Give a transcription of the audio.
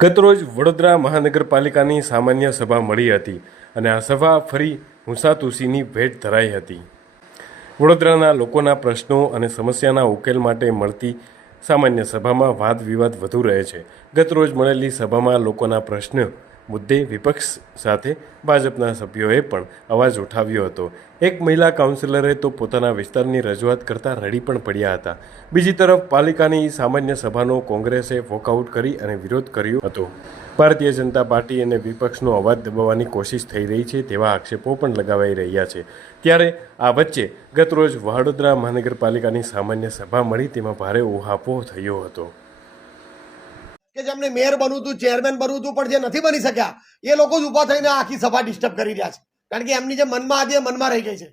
ગતરોજ વડોદરા મહાનગરપાલિકાની સામાન્ય સભા મળી હતી અને આ સભા ફરી હુંસાતુસીની ભેટ ધરાઈ હતી. વડોદરાના લોકોના પ્રશ્નો અને સમસ્યાના ઉકેલ માટે મળતી સામાન્ય સભામાં વાદ વિવાદ વધુ રહે છે. ગતરોજ મળેલી સભામાં લોકોના પ્રશ્ન મુદ્દે વિપક્ષ સાથે ભાજપના સભ્યોએ પણ અવાજ ઉઠાવ્યો હતો. એક મહિલા કાઉન્સિલરે તો પોતાના વિસ્તારની રજૂઆત કરતા રડી પણ પડ્યા હતા. બીજી તરફ પાલિકાની સામાન્ય સભાનો કોંગ્રેસે વોકઆઉટ કરી અને વિરોધ કર્યો હતો. ભારતીય જનતા પાર્ટી અને વિપક્ષનો અવાજ દબાવવાની કોશિશ થઈ રહી છે તેવા આક્ષેપો પણ લગાવાઈ રહ્યા છે. ત્યારે આ વચ્ચે ગતરોજ વડોદરા મહાનગરપાલિકાની સામાન્ય સભા મળી તેમાં ભારે ઉહાપોહ થયો હતો. કે જેમને મેયર બનવું હતું, ચેરમેન બનવું હતું, પણ જે નથી બની શક્યા એ લોકો જ ઊભા થઈને આખી સભા ડિસ્ટર્બ કરી રહ્યા છે. કારણ કે એમની જે મનમાં હતી એ મનમાં રહી ગઈ છે.